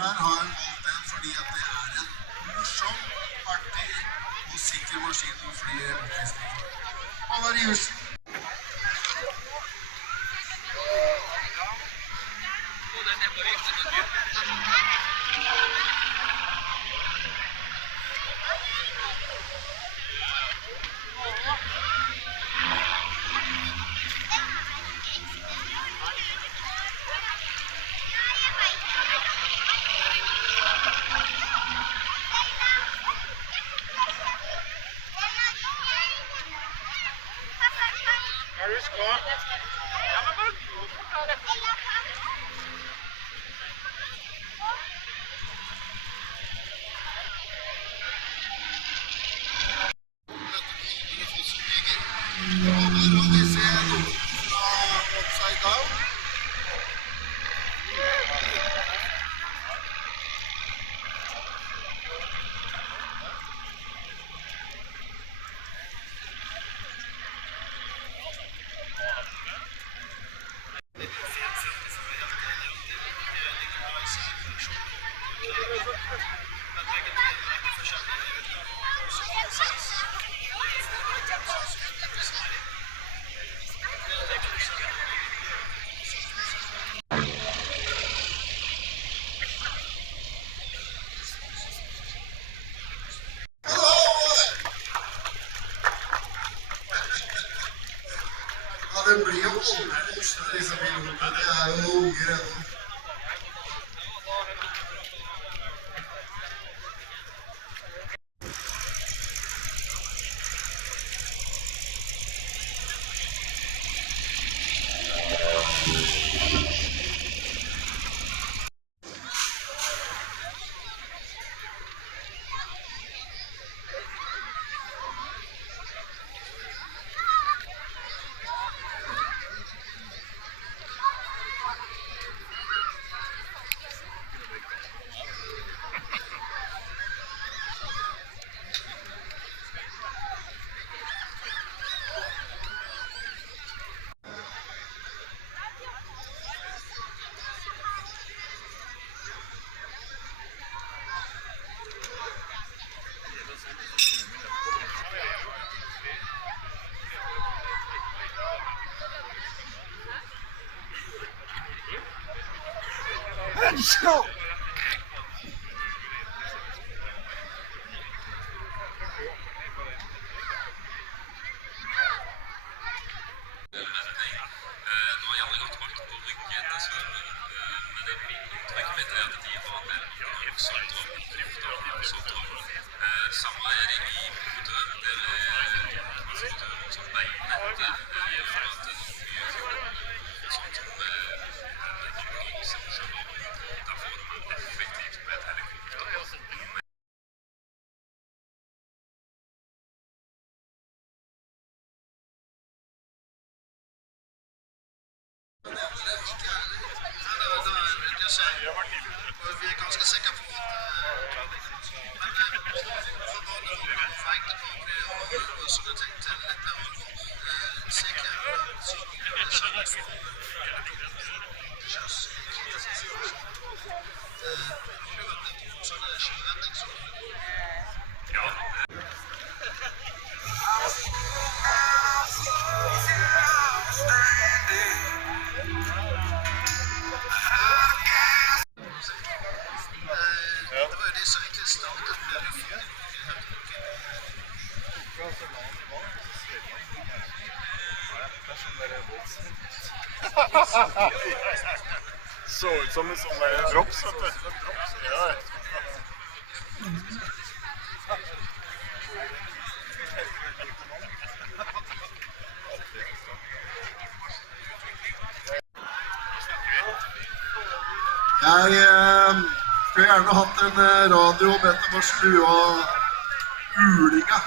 Her har jeg valgt den fordi at det er en morsom, artig og sikker maskin å fly i oppvisning. Alle er i huset. Ja, det blir jo overraskende liksom i Norden. Det jo unger ennå. Let's go! Nå har alle gått bak på ryggen, dessverre, men det inntrykket mitt at de har det voldsomt og voldsomt. Samme det i Bodø, der infrastrukturen som veinettet gjør at det er mye sånn som ambulansestasjoner. Da får man effektivt med et helikopter. Vi ganske sikre på men for både for enkelte og sånne ting til litt mer alvor sikre sånne skjønner ja. Det var jo de som egentlig startet med luftfart. Så ut som en sånn drops, vet du. Ja. Jeg skulle gjerne hatt en radio om etter å skru av ulinga.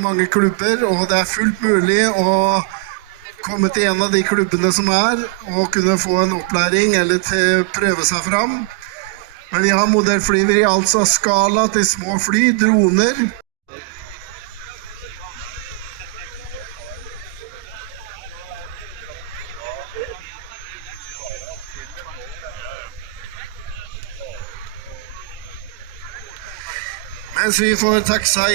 Mange klubber, og det er fullt mulig å komme til en av de klubbene som og kunne få en opplæring eller til prøve seg fram. Men de har modellflyver i alt fra skala til små fly, droner. Mens vi får taxa i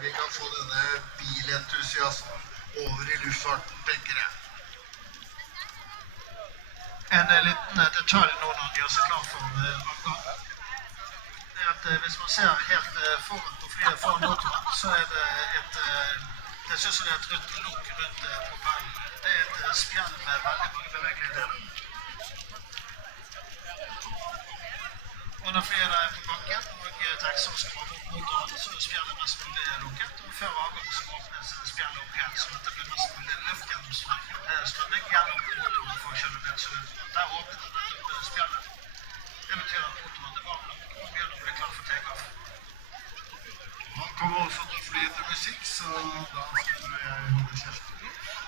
vi kan få denne bilentusiasten over i luftfarten, tenker jeg. En liten detalj nå når de gjør seg klar for avgang. Det er at hvis man ser helt foran på flyet foran motoren, så er det jeg synes det er et rødt lukk rundt propellen. Det er et spjeld med veldig mange bevegelige deler. Og når flyet er på bakken og taxen skal mot motoren, så er spjeldet mest mulig lukket. Og før avgang så åpnes spjeldet opp igjen, så det blir mest mulig luftgjennomstrømning gjennom motoren for å kjøre ned. Så der åpnet det spjeldet. Det betyr at motoren er varm nok og begynner å bli klar for take-off. Han kommer også til å fly etter musikk, så da skal jeg holde kjeft.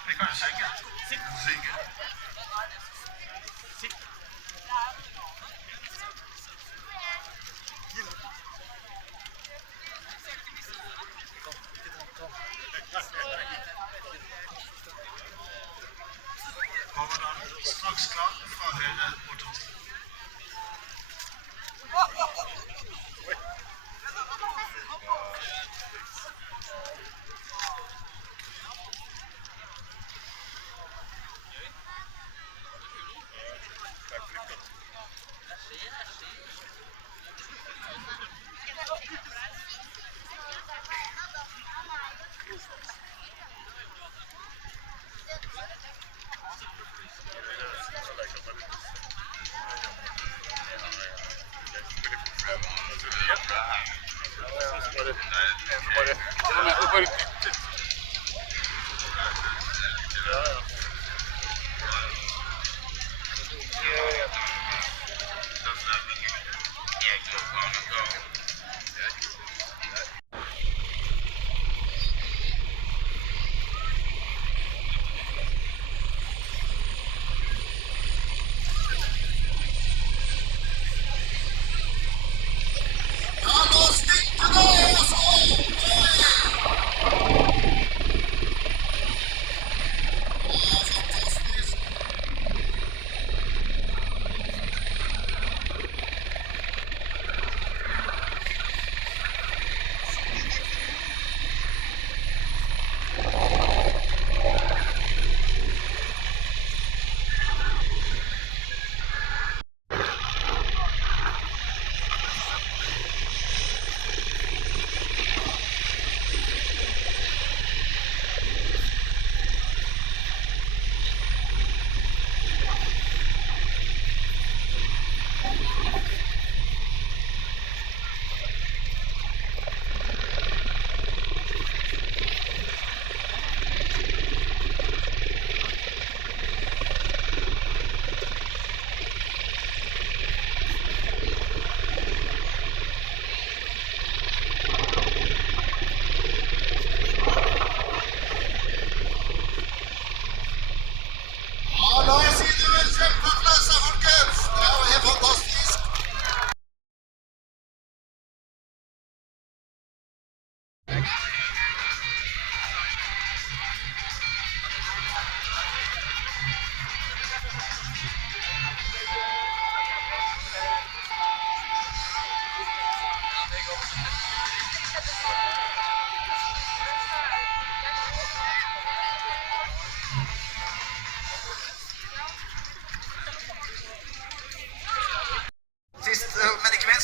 Vi kan jo synge. Synge. Straks klar fra høyre motor.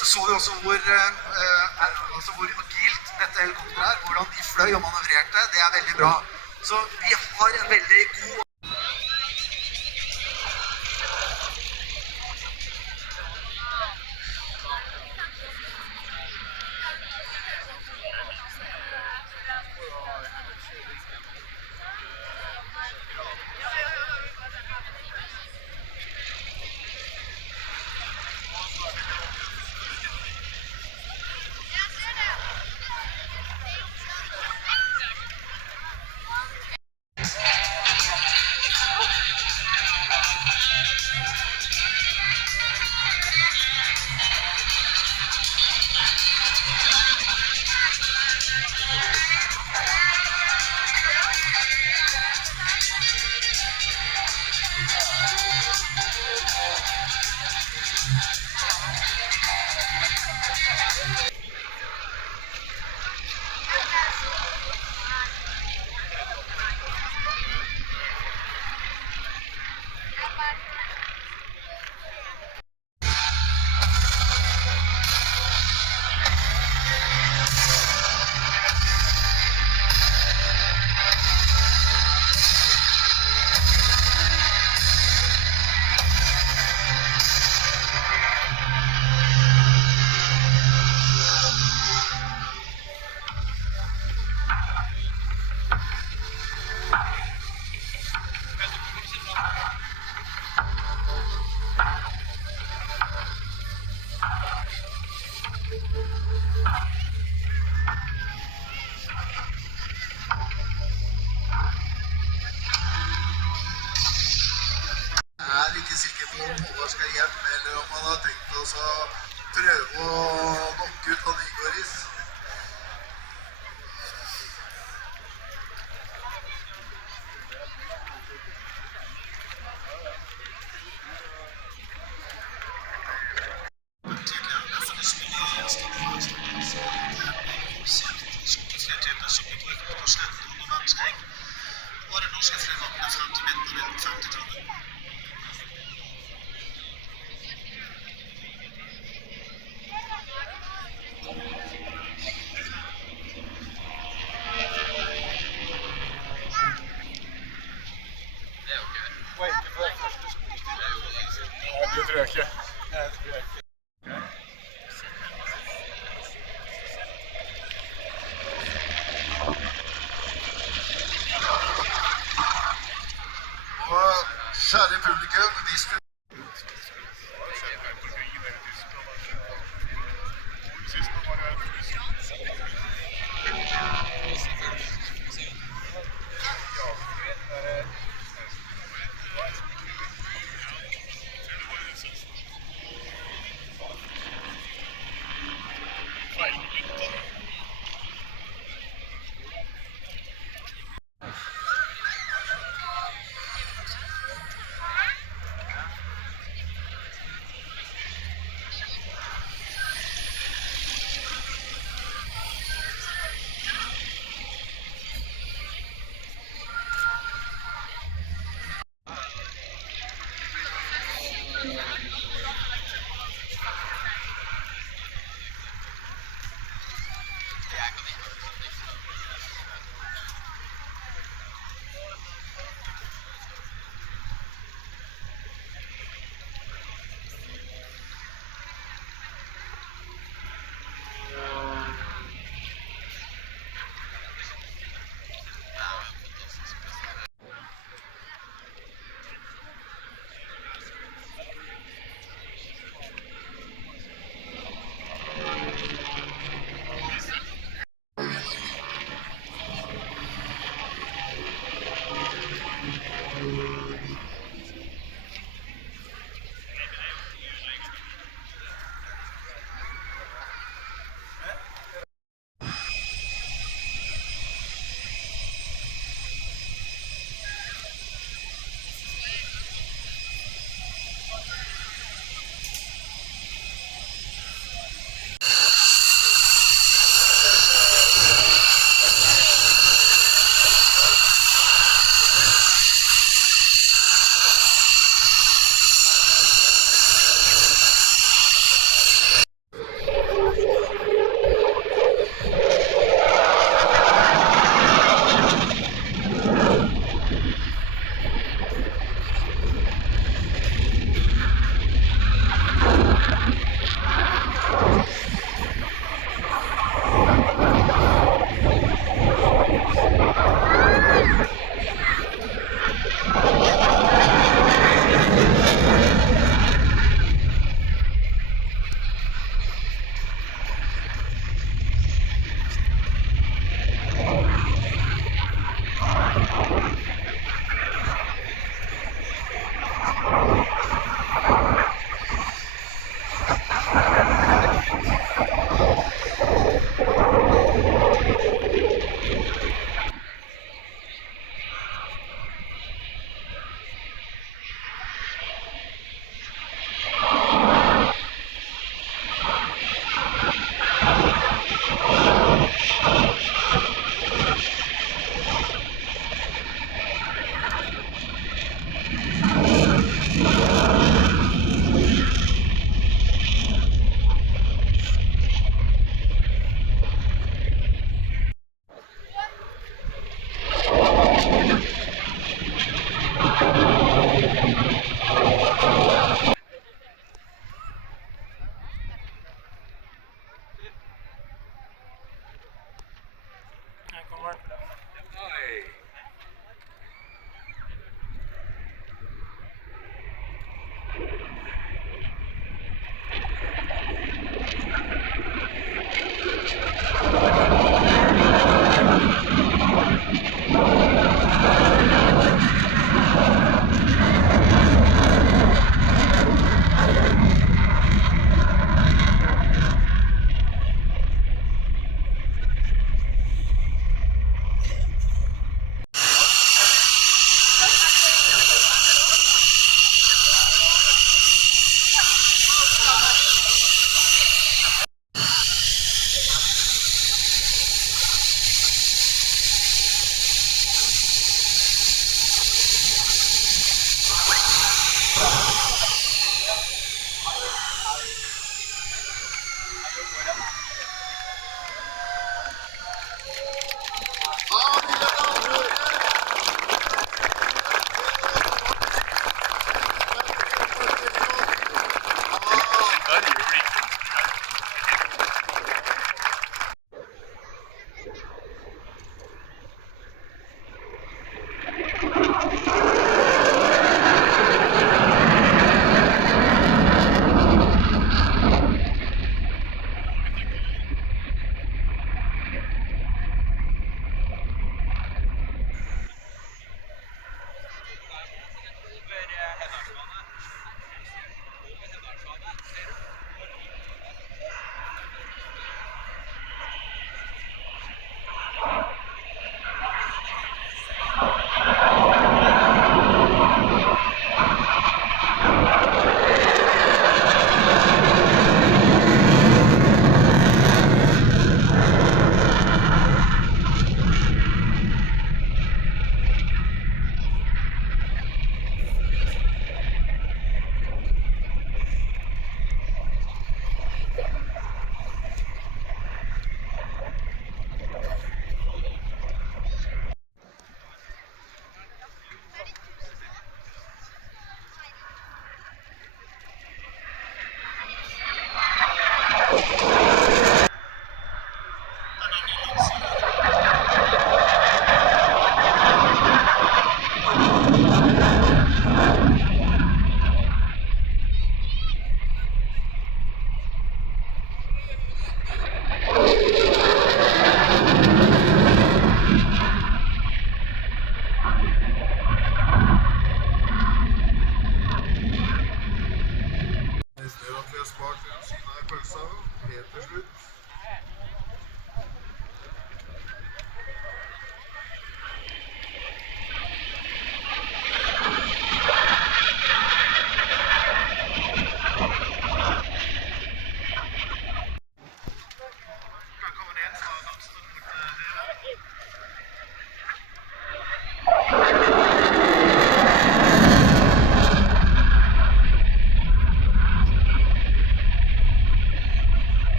Så vi også hvor agilt dette helikopteret er, hvordan de fløy og manøvrerte. Det er veldig bra. Så vi har en veldig god Jeg er ikke sikker på om Håvard skal hjem, eller om han har tenkt oss å prøve å nokke ut han Igoris. Var det norske flyvåpenet frem til midten av 50-tallet. Det tror jeg ikke.